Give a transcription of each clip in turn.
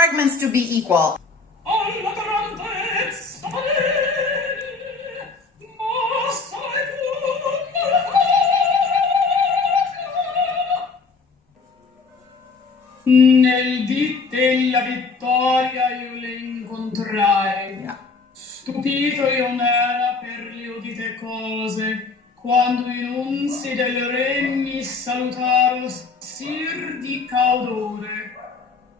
fragments to be equal. Nel dì della vittoria io le incontrai. Stupito io n'era per le udite cose, quando i nunzi del re mi salutaro sir di caudore.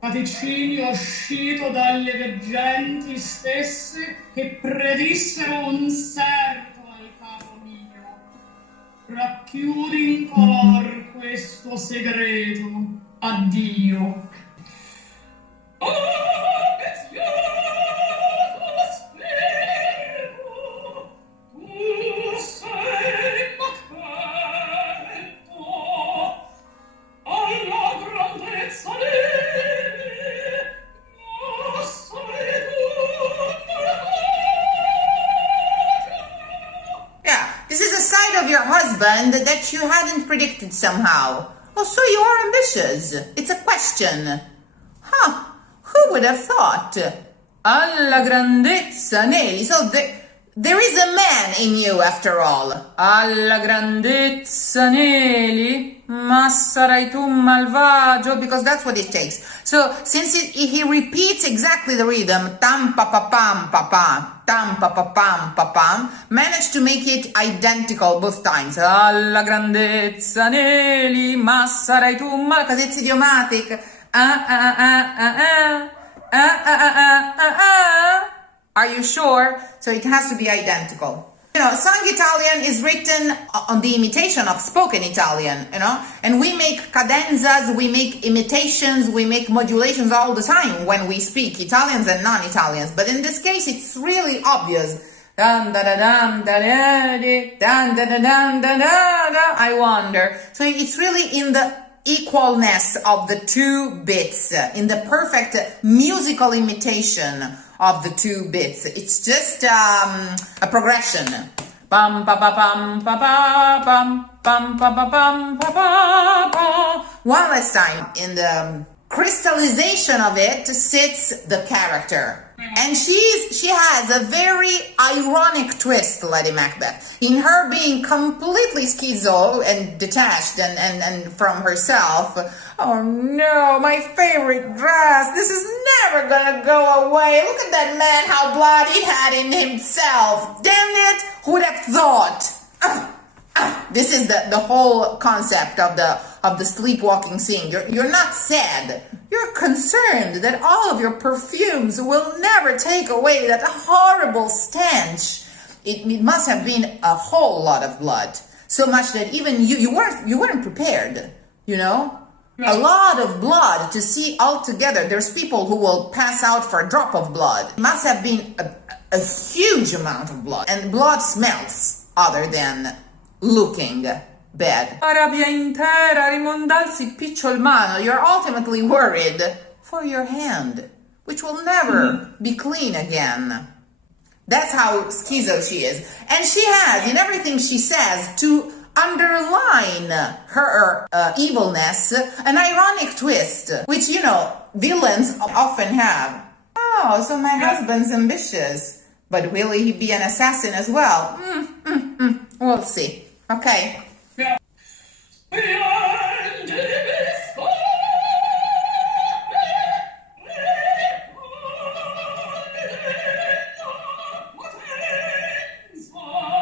Paticini uscito dalle veggenti stesse che predissero un serto al capo mio. Racchiudi in cor questo segreto. Addio. Tu sei Macbeth, alla grandezza ma sei Yeah, this is a side of your husband that you hadn't predicted somehow. Oh, so you are ambitious. It's a question. Huh, who would have thought? Alla grandezza neli. So there is a man in you after all. Alla grandezza neli, ma sarai tu malvagio, because that's what it takes. So since he repeats exactly the rhythm, tam pa pa pam pa pam, tam pa pa pam pa pam, managed to make it identical both times. Alla grandezza neli, ma sarai tu mal, because it's idiomatic. Are you sure? So it has to be identical. You know, sung Italian is written on the imitation of spoken Italian, you know, and we make cadenzas, we make imitations, we make modulations all the time when we speak, Italians and non-Italians. But in this case, it's really obvious. Dun, da, da, dum, da, da, di, dun, da, da, dum, da, da, da. I wonder. So it's really in the equalness of the two bits, in the perfect musical imitation of the two bits. It's just a progression. Bum pa pa pum pa pa pum pum pa pa pum pa pa pa. One last time. In the crystallization of it sits the character. And she has a very ironic twist, Lady Macbeth, in her being completely schizo and detached and from herself. Oh no, my favorite dress. This is never gonna go away. Look at that man, how blood he had in himself. Damn it, who would have thought? This is the whole concept of the sleepwalking scene. You're not sad. You're concerned that all of your perfumes will never take away that horrible stench. It must have been a whole lot of blood, so much that even you weren't prepared. You know, a lot of blood to see all together. There's people who will pass out for a drop of blood. It must have been a huge amount of blood, and blood smells other than looking bad. Arabia intera rimondalsi picciol mano. You're ultimately worried for your hand, which will never be clean again. That's how schizo she is. And she has, in everything she says, to underline her evilness, an ironic twist, which, you know, villains often have. Oh, so my husband's ambitious. But will he be an assassin as well? We'll see. Okay.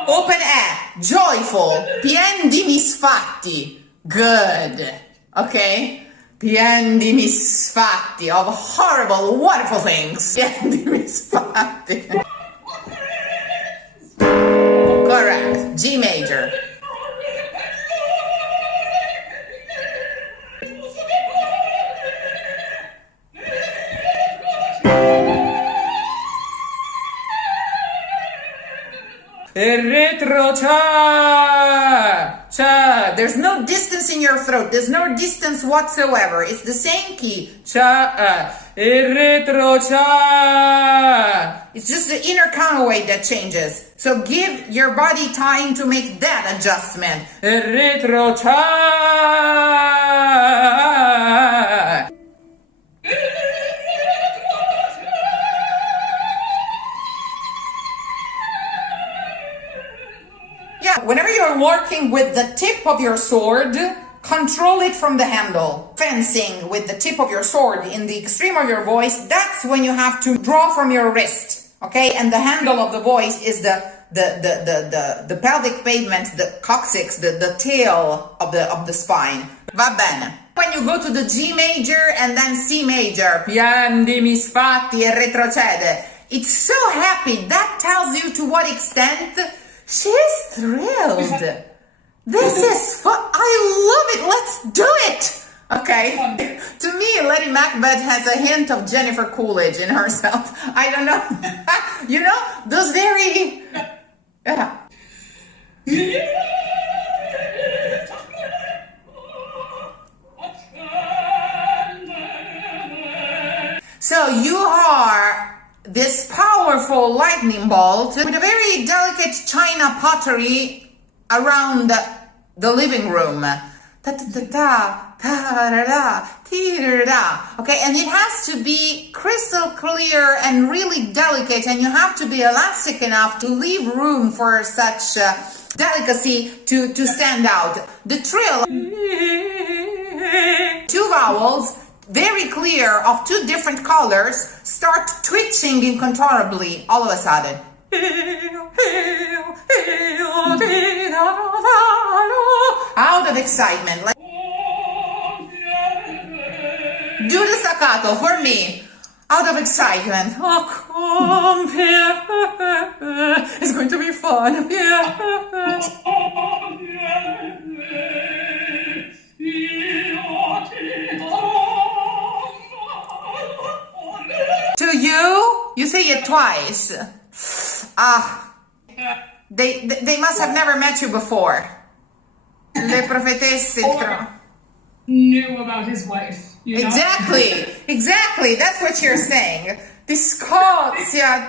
Open air, joyful, pien di misfatti. Good. Okay? Pien di misfatti, of horrible, wonderful things. Pien di misfatti. Correct. G major. Retro cha cha. There's no distance in your throat. There's no distance whatsoever. It's the same key. Cha retro cha. It's just the inner counterweight that changes. So give your body time to make that adjustment. Retro cha. whenever you're working with the tip of your sword, control it from the handle. Fencing with the tip of your sword in the extreme of your voice, that's when you have to draw from your wrist, okay? And the handle of the voice is the pelvic pavement, the coccyx, the tail of the spine. Va bene. When you go to the G major and then C major, piandi, misfatti e retrocede, it's so happy. That tells you to what extent she's thrilled. This is fun. I love it. Let's do it. Okay. To me, Lady Macbeth has a hint of Jennifer Coolidge in herself. I don't know. You know, those very... Yeah. So you are this powerful lightning bolt with a very delicate china pottery around the living room. Okay, and it has to be crystal clear and really delicate, and you have to be elastic enough to leave room for such delicacy to stand out. The trill, two vowels, very clear, of two different colors, start twitching uncontrollably all of a sudden. Out of excitement. Like, do the staccato for me. Out of excitement. Oh, come here. It's going to be fun. Yeah. To you say it twice. They must have never met you before. Le profetesse. Knew about his wife. You know? Exactly. That's what you're saying. Discozia.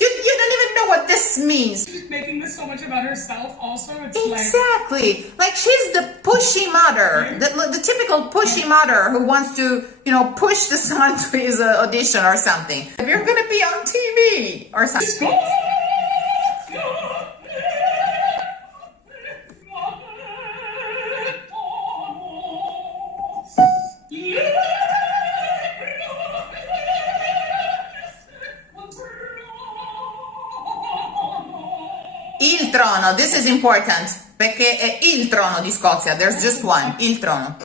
You don't even know what this means. She's making this so much about herself also. It's exactly. Like she's the pushy mother, the typical pushy mother who wants to, push the son to his audition or something. If you're going to be on TV or something. Il trono, this is important, perché è il trono di Scozia, there's just one, il trono.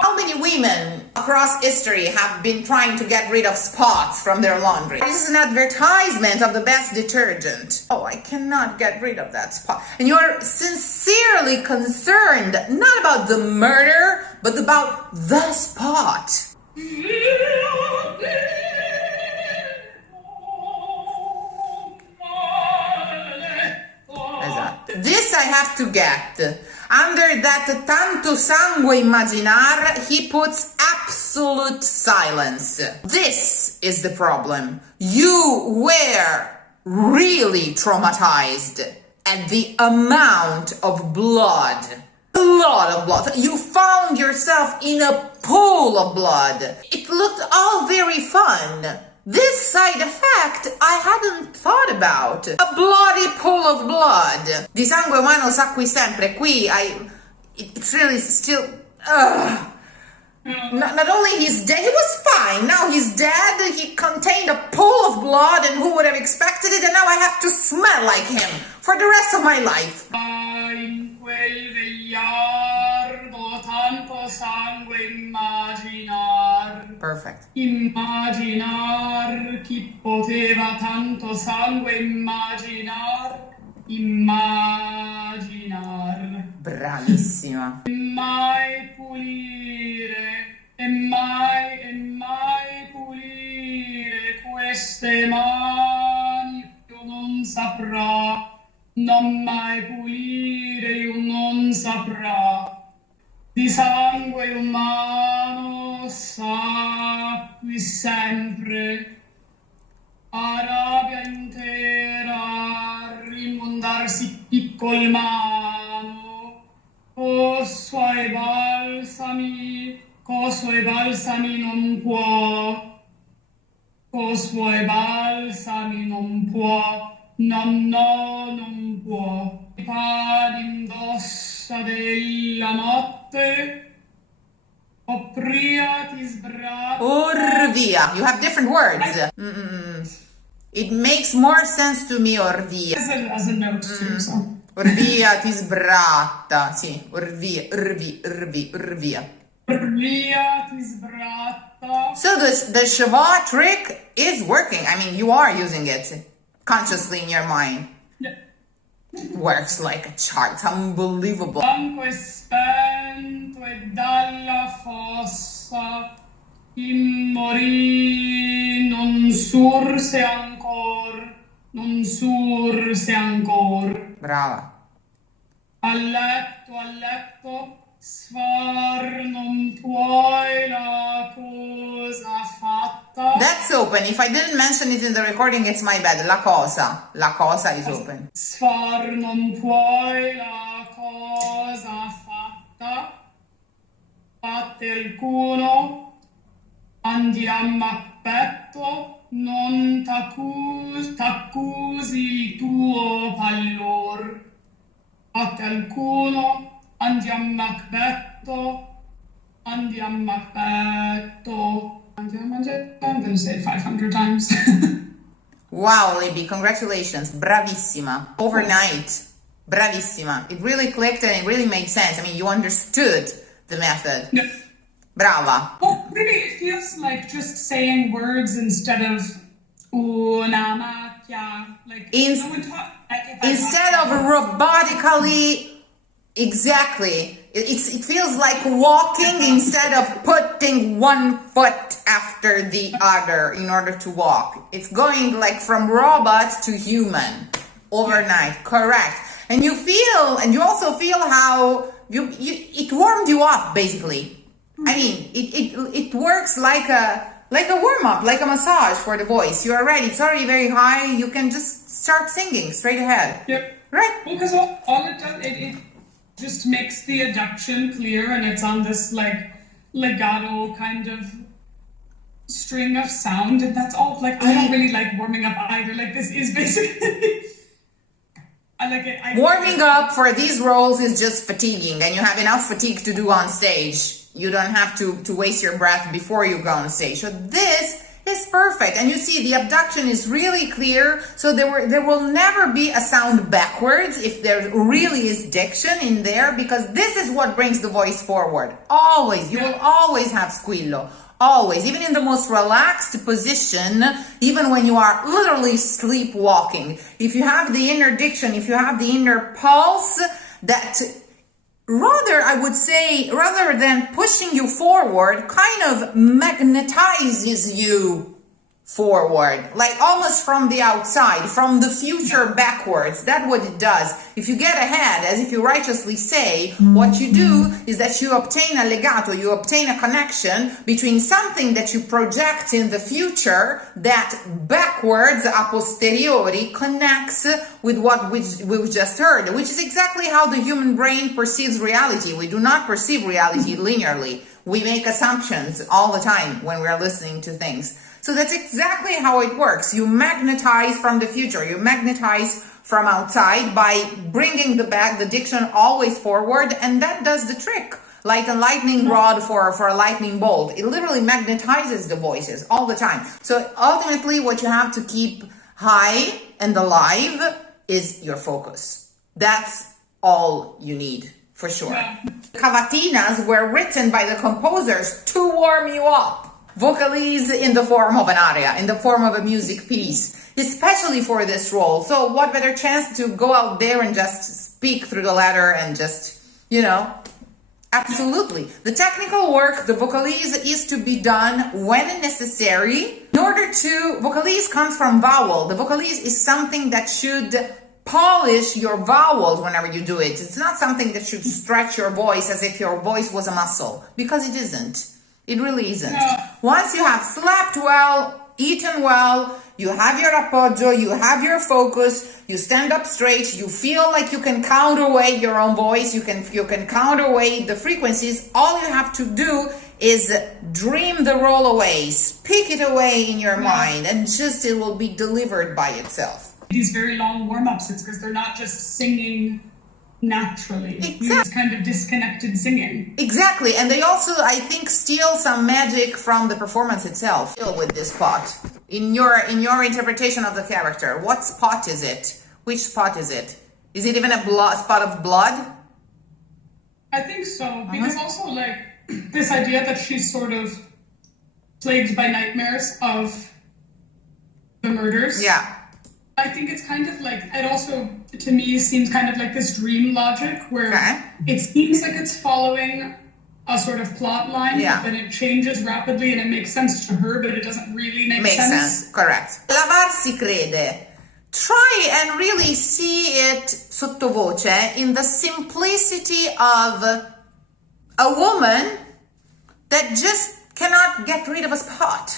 How many women across history have been trying to get rid of spots from their laundry? This is an advertisement of the best detergent. Oh, I cannot get rid of that spot. And you're sincerely concerned, not about the murder, but about the spot. This I have to get. Under that tanto sangue imaginar, he puts absolute silence. This is the problem. You were really traumatized at the amount of blood. A lot of blood. You found yourself in a pool of blood. It looked all very fun. This side effect I hadn't thought about. A bloody pool of blood. Di sangue umano sa qui sempre. Qui, it's really still... Not only he's dead, he was fine. Now he's dead, he contained a pool of blood, and who would have expected it? And now I have to smell like him for the rest of my life. In quel vegliardo tanto sangue immaginar. Perfect. Immaginar chi poteva tanto sangue immaginar. Immaginar. Bravissima. Mai pulire, e mai pulire queste mani, io non saprà. Non mai pulire, io non saprà. Di sangue umano sa qui sempre. Arabia intera rimondarsi piccol mano. Coso e balsami non può. suoi balsami non può, non può. Par indossa della notte, opriati sbraccia. Orvia. You have different words. It makes more sense to me, orvia. As a note too, so. Orvia ti sbratta. Sì, orvia. Opriati sbraccia. So the schwa trick is working. I mean, you are using it consciously in your mind. Yeah. Works like a charm. It's unbelievable. Lampo è spento e dalla fossa immorì, non surse ancor. Brava. A letto, sfar non puoi la cosa fatta. That's open. If I didn't mention it in the recording, it's my bad. La cosa is open. Sfar non puoi la cosa fatta. Fatte alcuno, andi a Macbeth, non t'accusi il tuo pallor. Fatte alcuno, andi a Macbeth. I'm going to say it 500 times. Wow, Libby, congratulations. Bravissima. Overnight. Bravissima. It really clicked and it really made sense. I mean, you understood the method. Yeah. Brava. Well, really, it feels like just saying words instead of una macchia. Like, Instead of robotically, exactly. It feels like walking instead of putting one foot after the other in order to walk. It's going like from robot to human overnight. Warmed and you also feel how it warmed you up basically. I mean, it works like a warm-up, like a massage for the voice. You are ready. It's already very high. You can just start singing straight ahead. Yep. Right? Because all it does, it just makes the adduction clear, and it's on this like legato kind of string of sound, and that's all. Like, I don't really like warming up either. Like, this is basically I like it. Warming up for these roles is just fatiguing, and you have enough fatigue to do on stage. You don't have to waste your breath before you go on stage. So this is perfect. And you see the abduction is really clear. So there will never be a sound backwards if there really is diction in there, because this is what brings the voice forward. Always. You will always have squillo. Always. Even in the most relaxed position, even when you are literally sleepwalking. If you have the inner diction, if you have the inner pulse, that I would say, rather than pushing you forward, kind of magnetizes you forward, like almost from the outside, from the future backwards. That's what it does. If you get ahead, as if you righteously say, what you do is that you obtain a legato, you obtain a connection between something that you project in the future that backwards, a posteriori, connects with what we've just heard, which is exactly how the human brain perceives reality. We do not perceive reality linearly. We make assumptions all the time when we're listening to things. So that's exactly how it works. You magnetize from the future. You magnetize from outside by bringing the diction always forward, and that does the trick. Like a lightning rod for a lightning bolt. It literally magnetizes the voices all the time. So ultimately what you have to keep high and alive is your focus. That's all you need, for sure. Yeah. Cavatinas were written by the composers to warm you up. Vocalize in the form of an aria, in the form of a music piece, especially for this role. So what better chance to go out there and just speak through the letter and just, absolutely. The technical work, the vocalize, is to be done when necessary. Vocalize comes from vowel. The vocalize is something that should polish your vowels whenever you do it. It's not something that should stretch your voice as if your voice was a muscle, because it isn't. It really isn't. Yeah. Once you have slept well, eaten well, you have your appoggio, you have your focus, you stand up straight, you feel like you can counterweight your own voice, you can counterweight the frequencies. All you have to do is dream the role away, speak it away in your mind, and just it will be delivered by itself. These very long warm-ups, it's because they're not just singing naturally. Exactly. It's kind of disconnected singing. Exactly, and they also, I think, steal some magic from the performance itself. Still with this spot, in your interpretation of the character, what spot is it? Which spot is it? Is it even a spot of blood? I think so, because also like this idea that she's sort of plagued by nightmares of the murders. Yeah. I think it's kind of like, it also, to me, seems kind of like this dream logic where it seems like it's following a sort of plot line, but then it changes rapidly and it makes sense to her, but it doesn't really make sense. Correct. Lavarsi crede. Try and really see it sottovoce in the simplicity of a woman that just cannot get rid of a spot,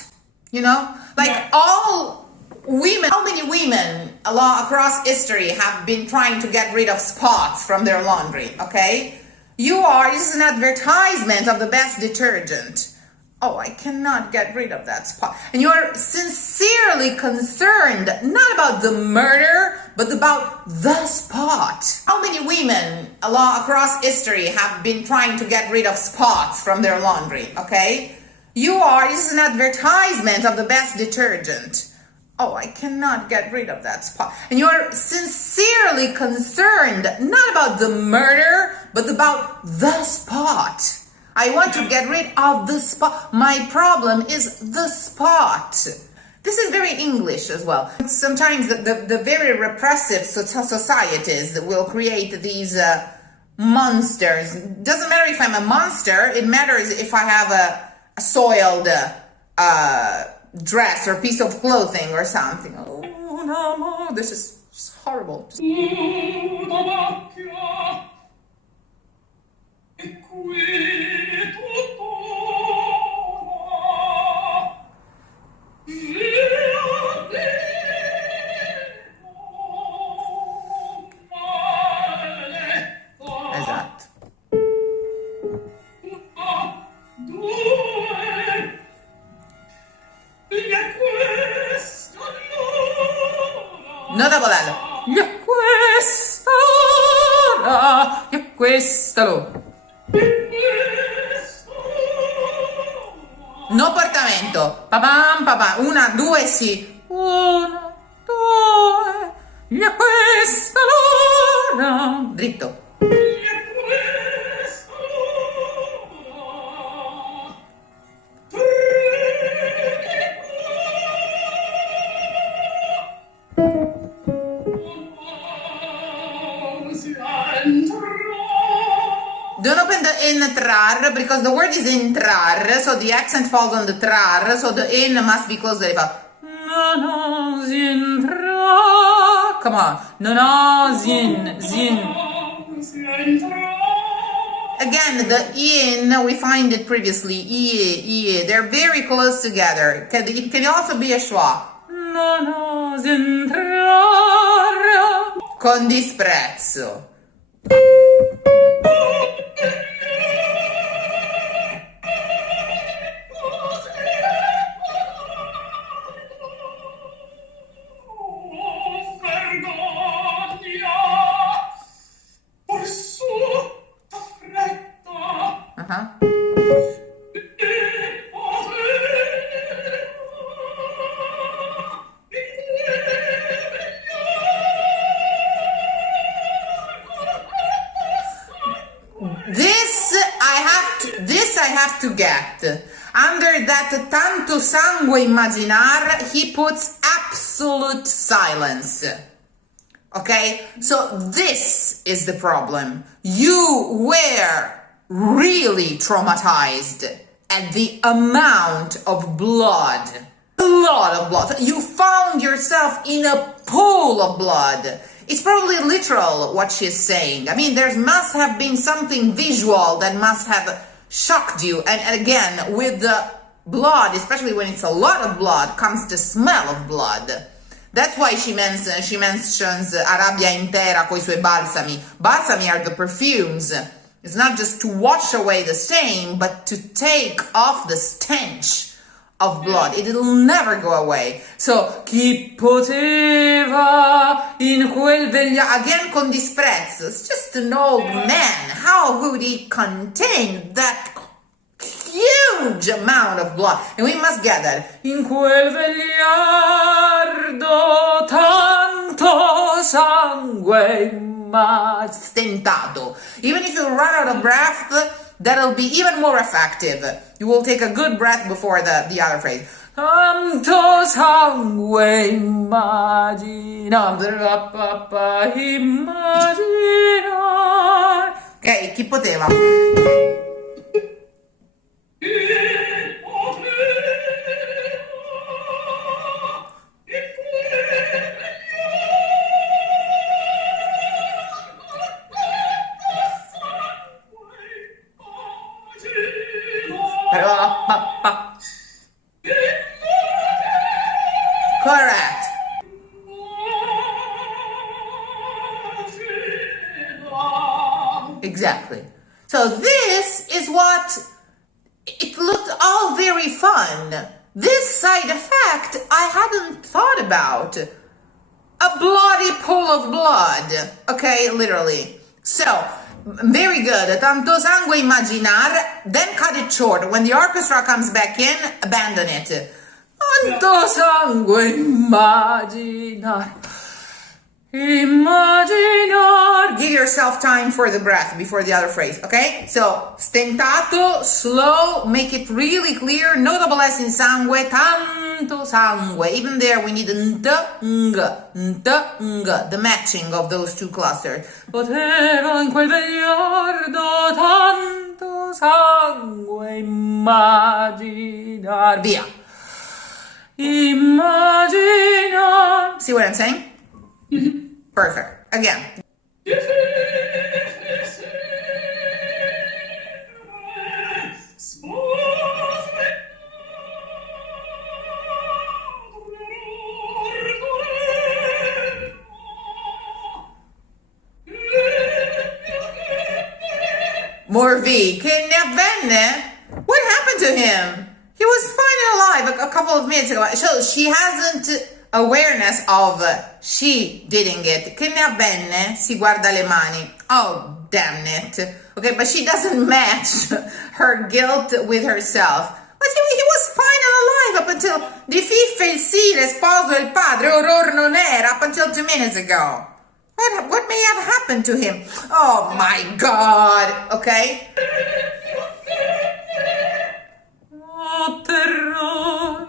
you know? Like all women, how many women across history have been trying to get rid of spots from their laundry, okay? This is an advertisement of the best detergent. Oh, I cannot get rid of that spot. And you're sincerely concerned, not about the murder, but about the spot. How many women across history have been trying to get rid of spots from their laundry, okay? This is an advertisement of the best detergent. Oh, I cannot get rid of that spot. And you're sincerely concerned, not about the murder, but about the spot. I want to get rid of the spot. My problem is the spot. This is very English as well. Sometimes the very repressive societies that will create these monsters. Doesn't matter if I'm a monster, it matters if I have a soiled dress or piece of clothing or something. Oh no, this is just horrible. Esatto. No double L. Questa. No portamento. Papam, papà. 1, 2, sì. 1, 2. Questa l'ora. Dritto. Don't open the entrar because the word is entrar, so the accent falls on the trar, so the in must be closed. Come on. No, zin. Again, the in, we find it previously, ie, they're very close together. It can also be a schwa. No, zintrar. Con disprezzo. To get under that tanto sangue immaginar, he puts absolute silence. Okay, so this is the problem. You were really traumatized at the amount of blood. A lot of blood. You found yourself in a pool of blood. It's probably literal what she's saying. I mean, there must have been something visual that must have shocked you, and again with the blood, especially when it's a lot of blood, comes the smell of blood. That's why she mentions Arabia intera coi suoi balsami. Balsami are the perfumes. It's not just to wash away the stain, but to take off the stench of blood. It'll never go away. So, chi poteva in quel again con disprezzo. It's just an old man. How would he contain that huge amount of blood? And we must get that. In quel vegliardo tanto sangue stentato. Even if you run out of breath, that'll be even more effective. You will take a good breath before the other phrase. Tanto sangue immaginar. Ok, chi poteva? Correct. Exactly. So this is what it looked all very fun. This side effect I hadn't thought about. A bloody pool of blood. Okay, literally. So, very good. Tanto sangue immaginar. Then cut it short. When the orchestra comes back in, abandon it. Tanto sangue immaginar. Immaginar. Give yourself time for the breath before the other phrase, okay? So, stentato, slow, make it really clear. Notable S in sangue, tanto sangue. Even there we need n, the matching of those two clusters. Poteva in quel vegliardo tanto sangue immaginar. Via. Immaginar. See what I'm saying? Perfect. Again. More V. Che ne avvenne? What happened to him? He was fine and alive a couple of minutes ago. So she hasn't awareness of she didn't get. Che ne avvenne? Si guarda le mani. Oh, damn it. Okay, but she doesn't match her guilt with herself. But he was fine and alive up until di fiffe il sì, le sposo il padre, orror non era, up until 2 minutes ago. What may have happened to him? Oh my God, okay? Oh, terror.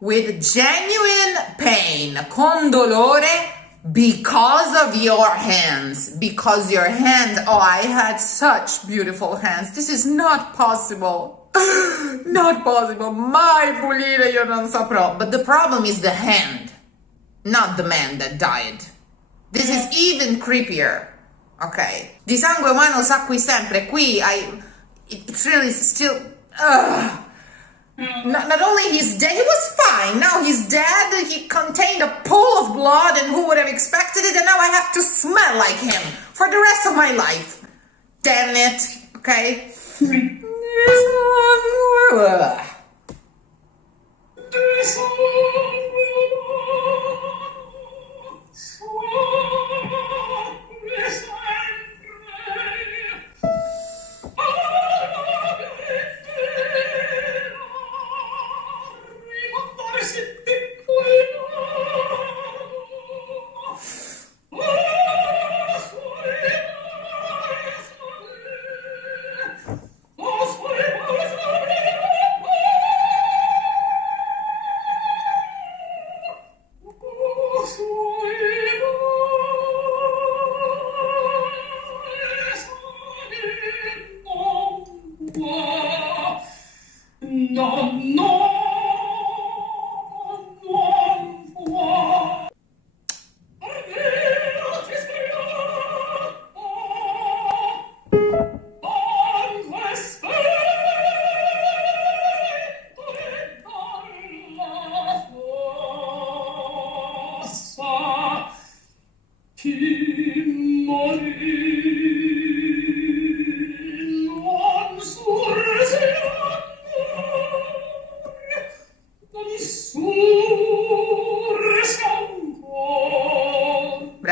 With genuine pain, con dolore, because of your hands. Because your hands, oh, I had such beautiful hands. This is not possible. Not possible. Mai pulire, io non saprò. But the problem is the hand, not the man that died. This is even creepier. Okay. Di sangue umano sa qui sempre. Qui, it's really still... Not only he's dead, he was fine. Now he's dead. He contained a pool of blood, and who would have expected it? And now I have to smell like him for the rest of my life. Damn it. Okay.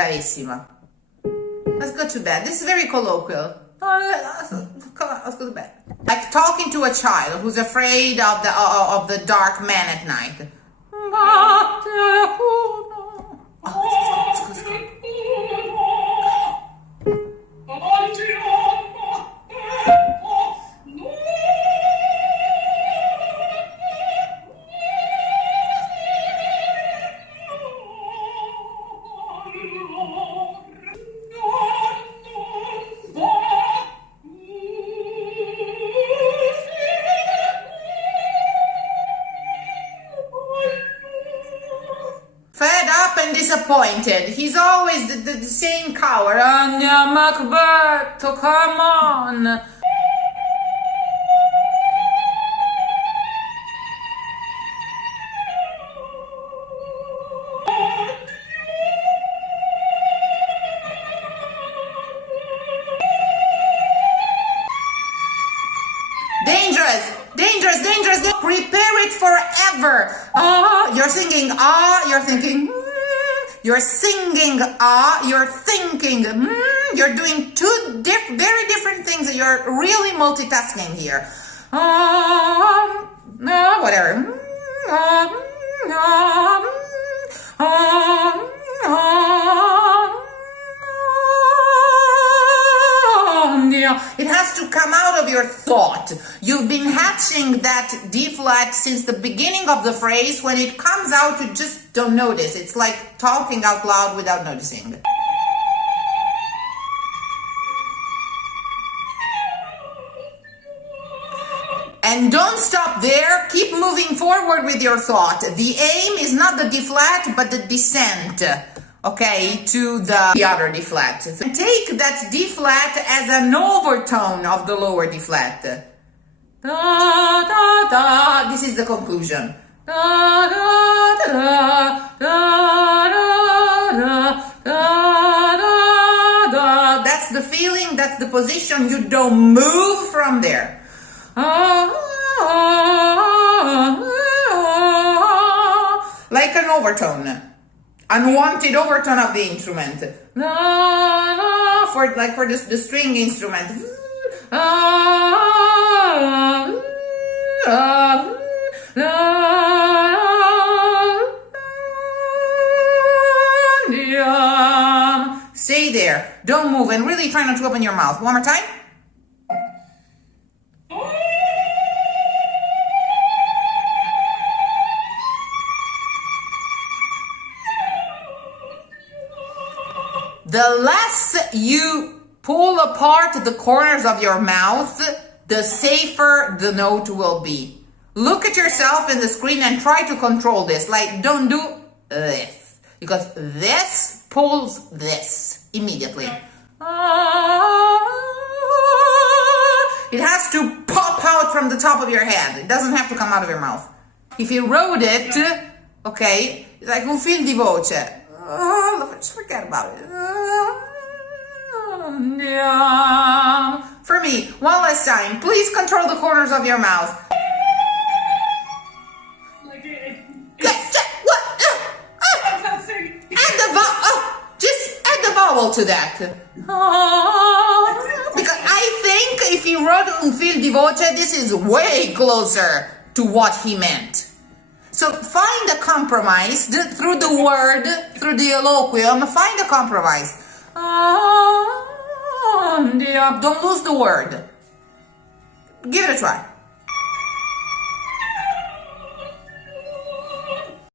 Carissima. Let's go to bed. This is very colloquial. Come on, let's go to bed. Like talking to a child who's afraid of the dark man at night. Fed up and disappointed. He's always the same coward. Macbeth, come on. Dangerous, dangerous, dangerous. Prepare it forever. You're singing you're thinking you're singing you're thinking you're doing two very different things. You're really multitasking here. Whatever. It has to come out of your thought. You've been hatching that D flat since the beginning of the phrase. When it comes out, you just don't notice. It's like talking out loud without noticing. And don't stop there. Keep moving forward with your thought. The aim is not the D flat, but the descent. Okay, to the other D flat. So take that D flat as an overtone of the lower D flat. Da, da, da. This is the conclusion. Da, da, da, da, da, da, da, da. That's the feeling, that's the position. You don't move from there. Like an overtone. Unwanted overtone of the instrument. For the string instrument. Stay there. Don't move and really try not to open your mouth. One more time. The less you pull apart the corners of your mouth, the safer the note will be. Look at yourself in the screen and try to control this. Like, don't do this, because this pulls this immediately. It has to pop out from the top of your head. It doesn't have to come out of your mouth. If you wrote it, okay, it's like un fil di voce. Just forget about it. For me, one last time, please control the corners of your mouth. Like What? Just add the vowel to that. Because I think if he wrote un fil di voce, this is way closer to what he meant. So find a compromise through the word, through the eloquium. Find a compromise. Don't lose the word. Give it a try.